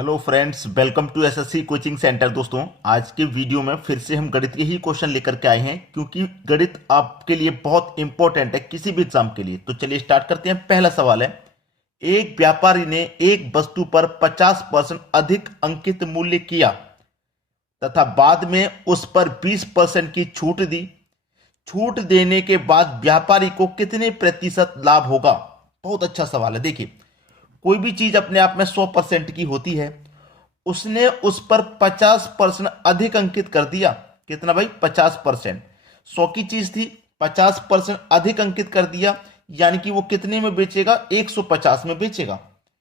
Hello friends, welcome to SSC coaching centre. दोस्तों, आज के वीडियो में फिर से हम गणित के ही क्वेश्चन लेकर के आए हैं, क्योंकि गणित आपके लिए बहुत इंपॉर्टेंट है किसी भी एग्जाम के लिए। तो चलिए स्टार्ट करते हैं। पहला सवाल है, एक व्यापारी ने एक वस्तु पर 50% अधिक अंकित मूल्य किया तथा बाद में उस पर 20% की छूट दी। छूट देने के बाद व्यापारी को कितने प्रतिशत लाभ होगा? बहुत अच्छा सवाल है। देखिए, कोई भी चीज अपने आप में 100% की होती है। उसने उस पर 50% अधिक अंकित कर दिया। कितना भाई? 50%। 100 की चीज थी, 50% अधिक अंकित कर दिया, यानी कि वो कितने में बेचेगा? 150 में बेचेगा।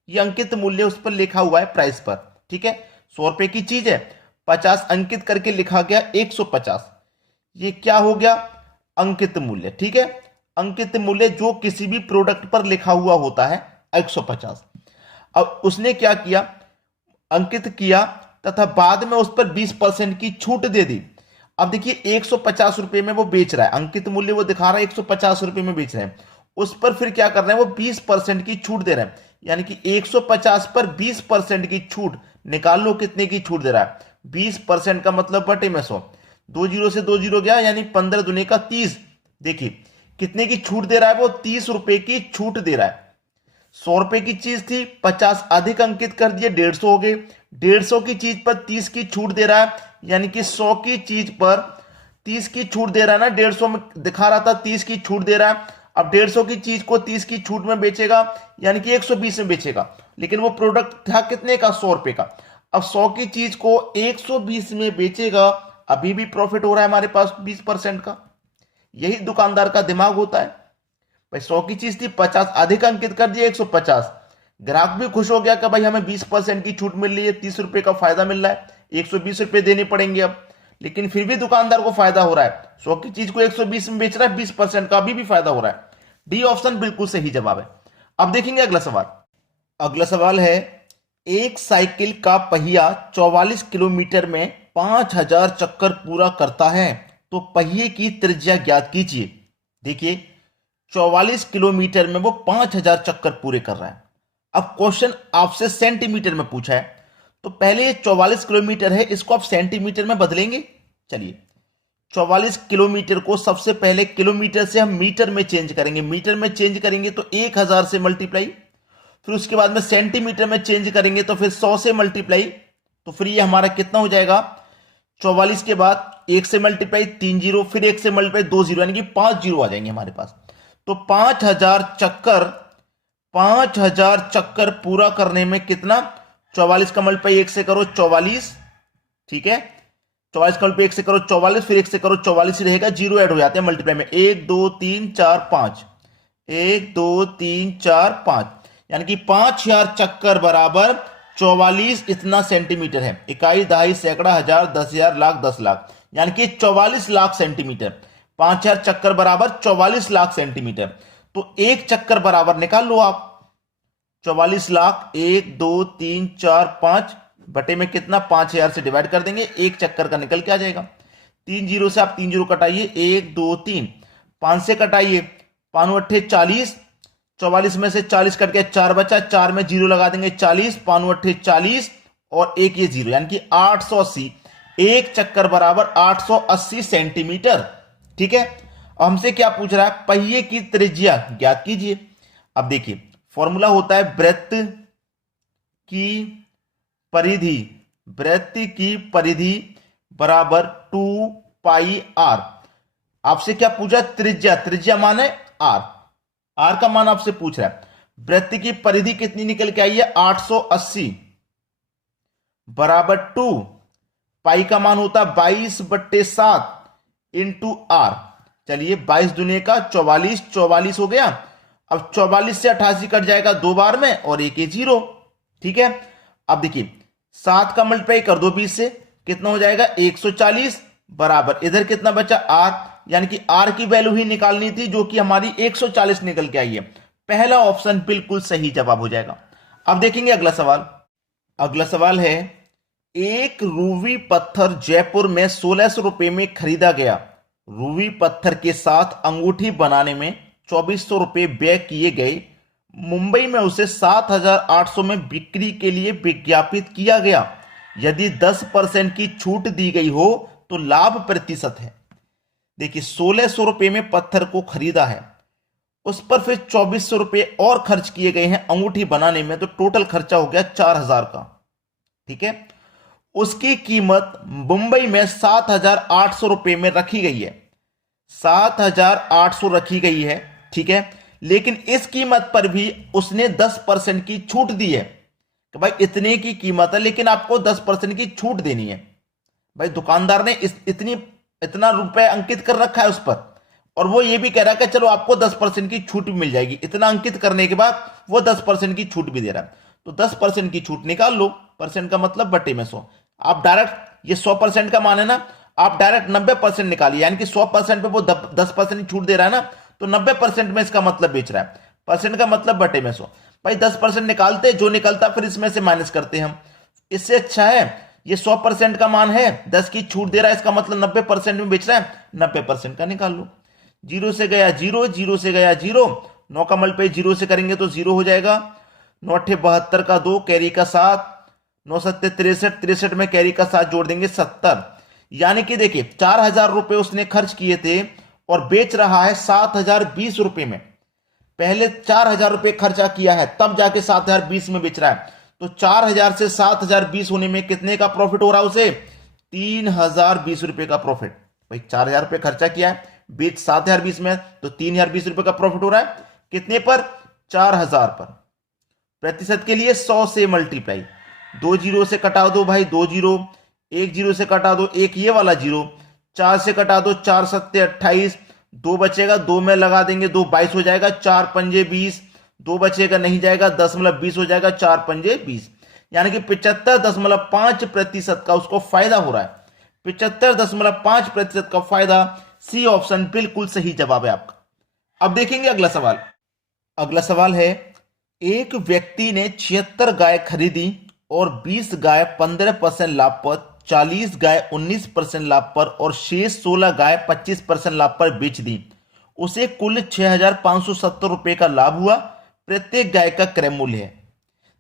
ये अंकित मूल्य उस पर लिखा हुआ है प्राइस पर। ठीक है, 100 रुपए की चीज है, 50 अंकित करके लिखा गया 150। ये क्या हो गया? अंकित मूल्य। ठीक है, अंकित मूल्य जो किसी भी प्रोडक्ट पर लिखा हुआ होता है 150। अब उसने क्या किया? अंकित किया तथा बाद में उस पर 20% की छूट दे दी। अब देखिए, 150 रुपए में वो बेच रहा है, अंकित मूल्य वो दिखा रहा है 150 रुपए में बेच रहे हैं। उस पर फिर क्या कर रहे हैं? वो 20% की छूट दे रहे हैं, यानी कि 150 पर 20% की छूट। निकाल लो कितने की छूट दे रहा है। 20% का मतलब बटे में 100, 2 जीरो से 2 जीरो गया, यानी 15 दुने का 30। देखिए कितने की छूट दे रहा है वो? 30 रुपए की छूट दे रहा है। 100 रुपए की चीज थी, 50 अधिक अंकित कर दिए, 150 हो गए। 150 की चीज पर 30 की छूट दे रहा है, यानी कि 100 की चीज पर 30 की छूट दे रहा है ना। 150 में दिखा रहा था 30 की छूट दे रहा है। अब 150 की चीज को 30 की छूट में बेचेगा, यानी कि 120 में बेचेगा। लेकिन वो प्रोडक्ट था कितने का? 100 रुपए का। अब 100 की चीज को 120 में बेचेगा, अभी भी प्रॉफिट हो रहा है हमारे पास 20% का। यही दुकानदार का दिमाग होता है भाई। 100 की चीज थी, 50 अधिक अंकित कर दिया 150। ग्राहक भी खुश हो गया कि भाई हमें 20% की छूट मिल रही है, 30 रुपए का फायदा मिल रहा है, 120 रुपए देने पड़ेंगे अब। लेकिन फिर भी दुकानदार को फायदा हो रहा है, 100 की चीज को 120 में बेच रहा है, 20% का अभी भी फायदा हो रहा है। डी ऑप्शन बिल्कुल सही जवाब है। अब देखेंगे अगला सवाल। अगला सवाल है, एक साइकिल का पहिया 44 किलोमीटर में 5000 चक्कर पूरा करता है, तो पहिए की त्रिज्या ज्ञात कीजिए। देखिए, 44 किलोमीटर में वो 5000 चक्कर पूरे कर रहा है। अब क्वेश्चन आपसे सेंटीमीटर में पूछा है, तो पहले ये 44 किलोमीटर है, इसको आप सेंटीमीटर में बदलेंगे। चलिए, 44 किलोमीटर को सबसे पहले किलोमीटर से हम मीटर में चेंज करेंगे। मीटर में चेंज करेंगे तो 1000 से मल्टीप्लाई, फिर उसके बाद में सेंटीमीटर में चेंज करेंगे तो फिर 100 से मल्टीप्लाई। तो फिर ये हमारा कितना हो जाएगा? 44 के बाद 1 से मल्टीप्लाई 3 जीरो, फिर 1 से मल्टीप्लाई 2 जीरो, यानी कि 5 जीरो आ जाएंगे हमारे पास। तो 5000 चक्कर पूरा करने में कितना? 44 का मल्टीप्लाई 1 से करो 44। ठीक है, 44 का मल्टीप्लाई 1 से करो 44, फिर 1 से करो 44 ही रहेगा, जीरो ऐड हो जाते हैं मल्टीप्लाई में। 1 2 3 4 5, 1 2 3 4 5, यानी कि 5000 चक्कर बराबर 44 इतना सेंटीमीटर है। इकाई, दहाई, सैकड़ा, हजार, 10,000, लाख, 10 लाख, यानी कि 44 लाख सेंटीमीटर। 5000 चक्कर बराबर 44 लाख सेंटीमीटर। तो एक चक्कर बराबर निकाल लो आप। 44 लाख 1 2 3 4 5 बटे में कितना? 5000 से डिवाइड कर देंगे, एक चक्कर का निकल के आ जाएगा। 3 जीरो से आप 3 जीरो कटाइए, 1 2 3, 5 से कटाइए, 5 अट्ठे 40, 44 में से 40 कट के 4 बचा, 4 में जीरो लगा देंगे 40, 5 अट्ठे 40 और एक ये जीरो, यानी कि 880। एक चक्कर बराबर 880 सेंटीमीटर। ठीक है, हमसे क्या पूछ रहा है? पहिए की त्रिज्या ज्ञात कीजिए। अब देखिए, फॉर्मूला होता है वृत्त की परिधि। वृत्त की परिधि बराबर 2 पाई आर। आपसे क्या पूछा? त्रिज्या। त्रिज्या माने आर। आर का मान आपसे पूछ रहा है। वृत्त की परिधि कितनी निकल के आई है? 880 बराबर 2 पाई का मान होता है 22/7 इंटू आर। चलिए, 22 दुनिया का 44, 44 हो गया। अब 44 से 88 कट जाएगा दो बार में और एक जीरो। ठीक है, अब देखिए 7 का मल्टीप्लाई कर दो 20 से, कितना हो जाएगा? 140 बराबर इधर कितना बचा? आर, यानी कि आर की वैल्यू ही निकालनी थी, जो कि हमारी 140 निकल के आई है। पहला ऑप्शन बिल्कुल सही जवाब हो जाएगा। अब देखेंगे अगला सवाल। अगला सवाल है, एक रूवी पत्थर जयपुर में 1600 रुपए में खरीदा गया। रूवी पत्थर के साथ अंगूठी बनाने में 2400 रुपए व्यय किए गए। मुंबई में उसे 7,800 में बिक्री के लिए विज्ञापित किया गया। यदि 10% की छूट दी गई हो तो लाभ प्रतिशत है। देखिए 1,600 रुपए में पत्थर को खरीदा है, उस पर फिर 2,400 रुपए और खर्च किए गए हैं अंगूठी बनाने में, तो टोटल खर्चा हो गया 4,000 का। ठीक है, उसकी कीमत मुंबई में 7,800 रुपए में रखी गई है, 7,800 रखी गई है। ठीक है, लेकिन इस कीमत पर भी उसने 10% की छूट दी है कि भाई इतने की कीमत है लेकिन आपको 10% की छूट देनी है। भाई दुकानदार ने इतना रुपए अंकित कर रखा है उस पर, और वो ये भी कह रहा है कि चलो आपको 10% की छूट भी मिल जाएगी। इतना अंकित करने के बाद वो 10% की छूट भी दे रहा है, तो 10% की छूट निकाल लो। परसेंट का मतलब बटे में 100। आप डायरेक्ट, ये 100% का मान है ना, आप डायरेक्ट 90% निकालिए, यानी कि 100% पे वो 10% की छूट दे रहा है ना, तो 90% में इसका मतलब बेच रहा है। परसेंट का मतलब बटे में 100। भाई 10% निकालते, जो निकलता फिर इसमें से माइनस करते हम। इससे अच्छा है ये 100% का मान है, 10 की छूट दे रहा है, इसका मतलब 90% में बेच रहा है, 90% का निकाल लो। जीरो से गया जीरो, जीरो से गया जीरो, 9 का मल्टीप्लाई जीरो से करेंगे तो जीरो हो जाएगा। 9 अट्ठे 72 का 2, कैरी का 7, 9 सत्ते 63, 63 में कैरी का 7 जोड़ देंगे 70। यानी कि देखिए 4,000 रुपए उसने खर्च किए थे और बेच रहा है 7,020 रुपए में। पहले 4,000 रुपए खर्चा किया है तब जाके 7,020 में बेच रहा है, तो 4,000 से 7,020 होने में कितने का प्रॉफिट हो रहा है उसे? 3,020 रुपए का प्रॉफिट। भाई 4,000 रुपए खर्चा किया है, बेच 7,020 में, तो 3,020 रुपए का प्रॉफिट हो रहा है। कितने पर? 4,000 पर। प्रतिशत के लिए 100 से मल्टीप्लाई, 2 जीरो से कटा दो भाई, 2 जीरो, 1 जीरो से कटा दो, एक ये वाला जीरो, 4 से कटा दो, 4 सत्ते 28, 2 बचेगा, 2 में लगा देंगे, 2 22 हो जाएगा, 4 पंजे 20, 2 बचेगा नहीं जाएगा, 10,20 हो जाएगा, 4 पंजे 20, यानी कि 75.5% का उसको फायदा हो रहा है। 75.5% का फायदा। सी ऑप्शन बिल्कुल सही जवाब है आपका। अब देखेंगे अगला सवाल। अगला सवाल है, एक व्यक्ति ने 76 गाय खरीदी और 20 गाय 15% लाभ पर, 40 गाय 19% लाभ पर और शेष 16 गाय 25% लाभ पर बेच दी। उसे कुल 6,570 रुपए का लाभ हुआ। प्रत्येक गाय का क्रय मूल्य है।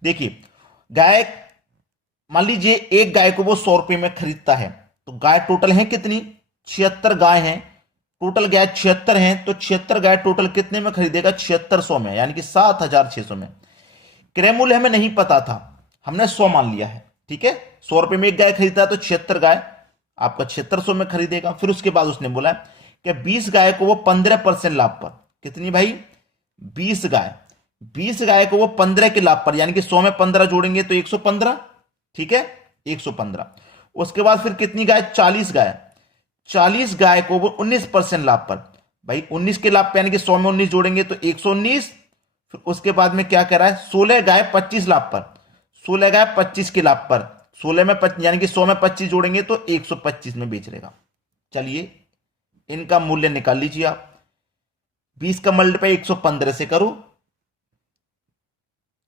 देखिए गाय, मान लीजिए एक गाय को वो 100 रुपए में खरीदता है, तो गाय टोटल है कितनी? 76 गाय हैं, टोटल गाय 76 हैं, तो 76 गाय टोटल कितने में खरीदेगा? 7600 में, यानी कि 7,600 में। क्रय मूल्य हमें नहीं पता था, हमने 100 मान लिया है। ठीक है, 100 रुपए में एक गाय खरीदता है तो 76 गाय आपका 7600 में खरीदेगा। फिर उसके बाद उसने बोला कि 20 गाय को वो 15% लाभ पर, कितनी भाई? 20 गाय, 20 गाय को वो 15 के लाभ पर, यानी कि 100 में 15 जोड़ेंगे तो 115। ठीक है, 115। उसके बाद फिर कितनी गाय? 40 गाय, 40 गाय को वो 19% लाभ पर, भाई 19 के लाभ पे, यानी कि 100 में 19 जोड़ेंगे तो 119। फिर उसके बाद में क्या कह रहा है? 16 गाय 25 लाभ पर, 16 गाय 25 के लाभ पर, 16 में 25, यानी कि 100 में 25 जोड़ेंगे तो 125 में बेच लेगा। चलिए इनका मूल्य निकाल लीजिए आप। 20 का मल्टीप्लाई 115 से करो,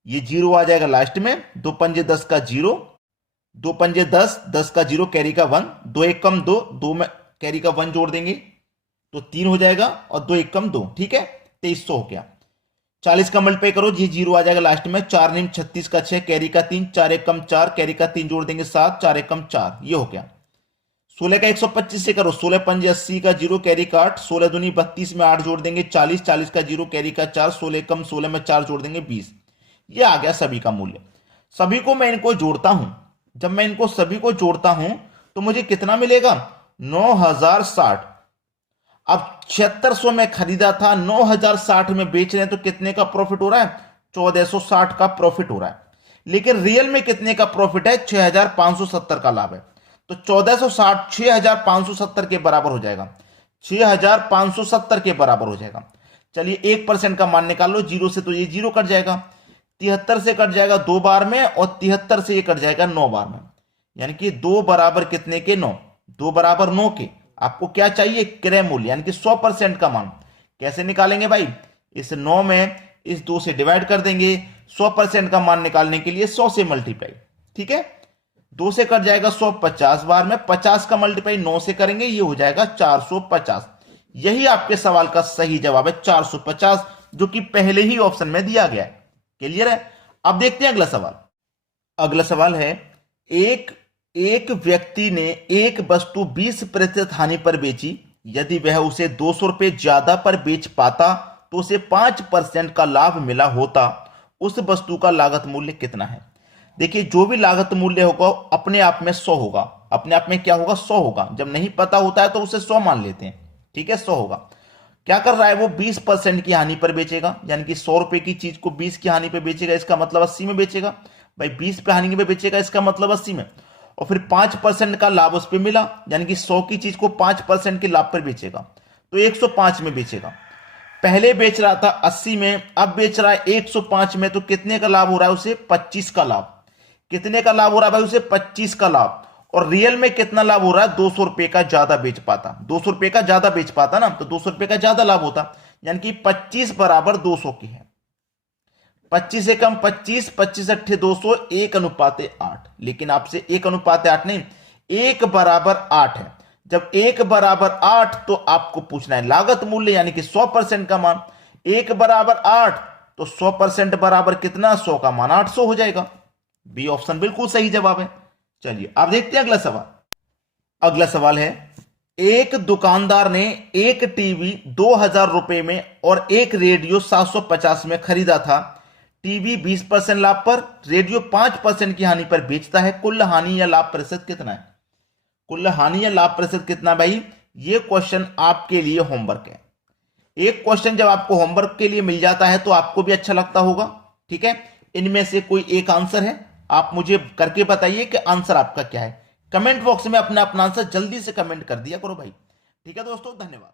ये जीरो आ जाएगा लास्ट में, 2 पंजे 10 का जीरो, 2 पंजे 10, 10 का जीरो, कैरी का 1, 2 एक कम 2, 2 में कैरी का 1 जोड़ देंगे तो 3 हो जाएगा, और 2 एक कम 2। ठीक है, 2300 हो गया। 40 का मल्टीप्लाई करो, ये जीरो आ जाएगा लास्ट में, 4 नीम 36 का 6, कैरी का 3, 4 एक कम 4, कैरी का 3 जोड़ देंगे 7, 4 एक कम 4, ये हो गया। 16 का 125 से करो, 16 पंजे 80 का जीरो, कैरी का 8, 16 दूनी 32 में 8 जोड़ देंगे 40, 40 का जीरो, कैरी का 4, 16 कम 16 में 4 जोड़ देंगे 20। ये आ गया सभी का मूल्य। सभी को मैं इनको जोड़ता हूं, जब मैं इनको सभी को जोड़ता हूं तो मुझे कितना मिलेगा? 9,060। अब 7600 में खरीदा था, 9,060 में बेच रहे हैं, तो कितने का प्रॉफिट हो रहा है? 1,460 का प्रॉफिट हो रहा है। लेकिन रियल में कितने का प्रॉफिट है? 6,570 का लाभ है। तो 1,460 6,570 के बराबर हो जाएगा, 6,570 के बराबर हो जाएगा। चलिए 1% का मान निकाल लो, जीरो से तो ये जीरो कट जाएगा, 73 से कट जाएगा 2 बार में, और 73 से ये कट जाएगा 9 बार में, यानी कि 2 बराबर कितने के? 9। 2 बराबर 9 के। आपको क्या चाहिए? क्रय मूल्य, यानी कि 100% का मान। कैसे निकालेंगे भाई? इस 9 में इस 2 से डिवाइड कर देंगे। 100% का मान निकालने के लिए 100 से मल्टीप्लाई। ठीक है, 2 से कट जाएगा 100 50 बार में, 50 का मल्टीप्लाई 9 से करेंगे, ये हो जाएगा 450। यही आपके सवाल का सही जवाब है, 450। जो कि पहले ही ऑप्शन में दिया गया है। क्लियर है? अब देखते हैं अगला सवाल। अगला सवाल है, एक एक व्यक्ति ने एक वस्तु 20% हानि पर बेची। यदि वह उसे 200 रुपए ज्यादा पर बेच पाता तो उसे 5% का लाभ मिला होता। उस वस्तु का लागत मूल्य कितना है? देखिए, जो भी लागत मूल्य होगा अपने आप में 100 होगा। अपने आप में क्या होगा? 100 होगा। जब नहीं पता होता है तो उसे 100 मान लेते हैं। ठीक है, 100 होगा। क्या कर रहा है वो? 20% की हानि पर बेचेगा, यानी कि 100 रुपए की चीज को 20 की हानि पर बेचेगा, इसका मतलब 80 में बेचेगा। भाई 20 पे हानि पे बेचेगा, इसका मतलब 80 में। और फिर 5% का लाभ उस पर मिला, यानी कि 100 की चीज को 5% के लाभ पर बेचेगा, तो 105 में बेचेगा। पहले बेच रहा था 80 में, अब बेच रहा है 105 में, तो कितने का लाभ हो रहा है उसे? 25 का लाभ। कितने का लाभ हो रहा है भाई उसे? 25 का लाभ। और रियल में कितना लाभ हो रहा है? 200 रुपए का ज्यादा बेच पाता। 200 रुपए का ज्यादा बेच पाता ना, तो 200 रुपए का ज्यादा लाभ होता, यानी कि 25 बराबर 200 की है। 25 से कम 25, 25 अट्ठे 200, 1:8। लेकिन आपसे 1:8 नहीं, 1 बराबर 8 है। जब 1 बराबर 8 तो आपको पूछना है लागत मूल्य, यानी कि 100% का मान। 1 बराबर 8 तो 100% बराबर कितना? 100 का मान 800 हो जाएगा। बी ऑप्शन बिल्कुल सही जवाब है। चलिए अब देखते हैं अगला सवाल। अगला सवाल है, एक दुकानदार ने एक टीवी 2000 रुपए में और एक रेडियो 750 में खरीदा था। टीवी 20% लाभ पर, रेडियो 5% की हानि पर बेचता है। कुल हानि या लाभ प्रतिशत कितना है? कुल हानि या लाभ प्रतिशत कितना भाई? ये क्वेश्चन आपके लिए होमवर्क है। एक क्वेश्चन जब आपको होमवर्क के लिए मिल जाता है तो आपको भी अच्छा लगता होगा। ठीक है, इनमें से कोई एक आंसर है, आप मुझे करके बताइए कि आंसर आपका क्या है। कमेंट बॉक्स में अपना अपना आंसर जल्दी से कमेंट कर दिया करो भाई। ठीक है दोस्तों, धन्यवाद।